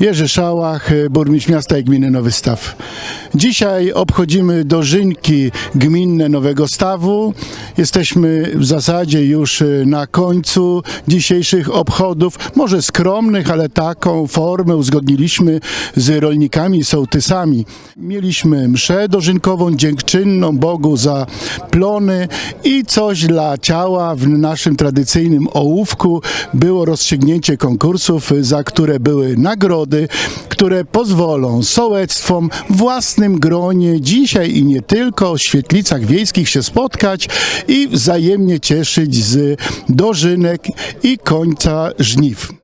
Jerzy Szałach, y, burmistrz miasta i gminy Nowy Staw. Dzisiaj obchodzimy dożynki gminne Nowego Stawu. Jesteśmy w zasadzie już y, na końcu dzisiejszych obchodów. Może skromnych, ale taką formę uzgodniliśmy z rolnikami i sołtysami. Mieliśmy mszę dożynkową, dziękczynną Bogu za plony i coś dla ciała w naszym tradycyjnym ołówku było rozstrzygnięcie konkursów, za które były nagrody, które pozwolą sołectwom w własnym gronie dzisiaj i nie tylko w świetlicach wiejskich się spotkać i wzajemnie cieszyć z dożynek i końca żniw.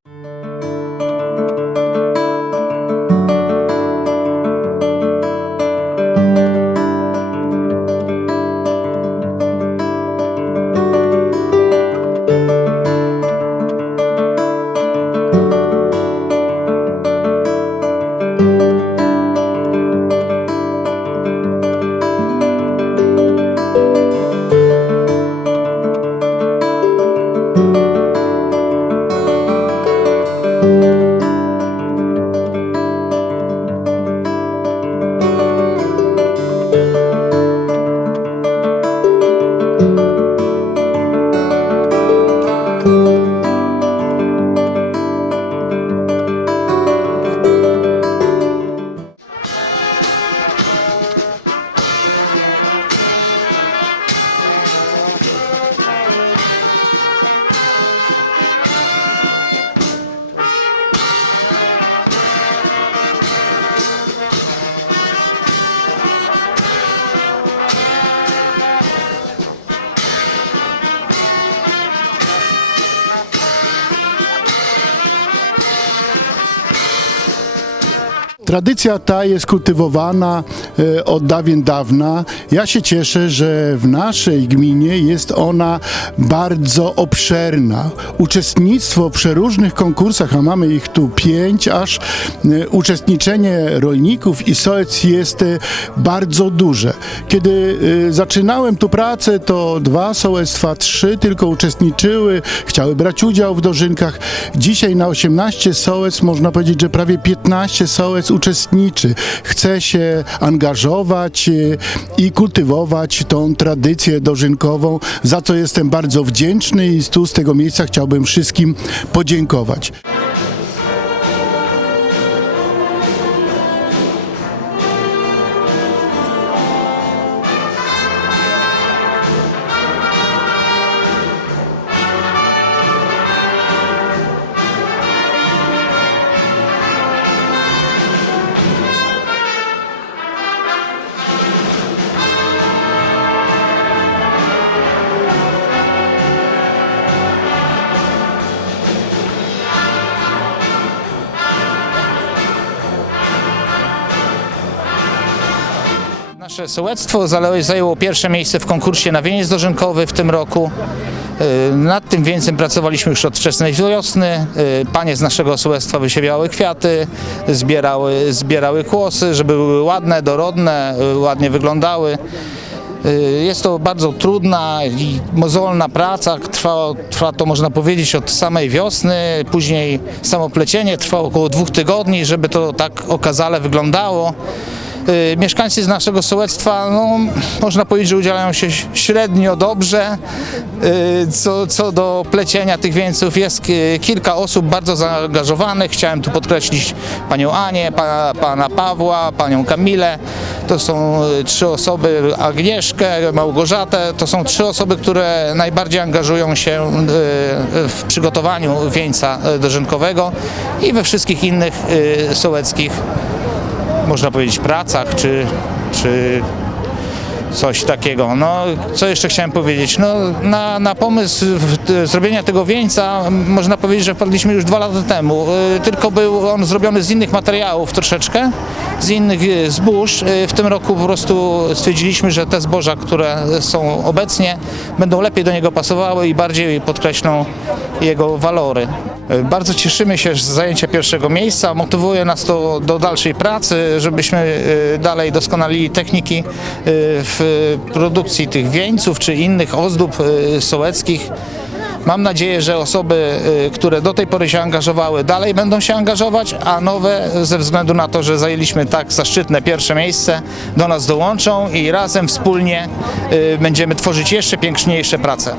Tradycja ta jest kultywowana od dawien dawna. Ja się cieszę, że w naszej gminie jest ona bardzo obszerna. Uczestnictwo w przeróżnych konkursach, a mamy ich tu pięć aż, e, uczestniczenie rolników i sołec jest e, bardzo duże. Kiedy e, zaczynałem tu pracę, to dwa sołectwa, trzy tylko uczestniczyły, chciały brać udział w dożynkach. Dzisiaj na 18 sołec można powiedzieć, że prawie 15 sołec uczestniczy. Chce się angażować e, i kultywować tą tradycję dożynkową, za co jestem bardzo wdzięczny i tu z tego miejsca chciałbym wszystkim podziękować. Nasze sołectwo zajęło pierwsze miejsce w konkursie na wieniec dożynkowy w tym roku. Yy, Nad tym wieńcem pracowaliśmy już od wczesnej wiosny. Yy, Panie z naszego sołectwa wysiewiały kwiaty, zbierały, zbierały kłosy, żeby były ładne, dorodne, yy, ładnie wyglądały. Jest to bardzo trudna i mozolna praca. Trwa, trwa to, można powiedzieć, od samej wiosny. Później samo plecienie trwa około dwóch tygodni, żeby to tak okazale wyglądało. Y, Mieszkańcy z naszego sołectwa, no, można powiedzieć, że udzielają się średnio dobrze. Y, Co, co do plecienia tych wieńców jest ki- kilka osób bardzo zaangażowanych. Chciałem tu podkreślić panią Anię, pana, pana Pawła, panią Kamilę. To są y, trzy osoby, Agnieszkę, Małgorzatę. To są trzy osoby, które najbardziej angażują się y, w przygotowaniu wieńca y, dożynkowego i we wszystkich innych y, sołeckich można powiedzieć, pracach, czy, czy coś takiego. No, co jeszcze chciałem powiedzieć? No, na, na pomysł zrobienia tego wieńca można powiedzieć, że wpadliśmy już dwa lata temu. Y, Tylko był on zrobiony z innych materiałów troszeczkę, z innych y, zbóż. Y, W tym roku po prostu stwierdziliśmy, że te zboża, które są obecnie, będą lepiej do niego pasowały i bardziej podkreślą jego walory. Bardzo cieszymy się z zajęcia pierwszego miejsca. Motywuje nas to do dalszej pracy, żebyśmy y, dalej doskonalili techniki y, w produkcji tych wieńców czy innych ozdób y, sołeckich. Mam nadzieję, że osoby, które do tej pory się angażowały, dalej będą się angażować, a nowe ze względu na to, że zajęliśmy tak zaszczytne pierwsze miejsce, do nas dołączą i razem wspólnie będziemy tworzyć jeszcze piękniejsze prace.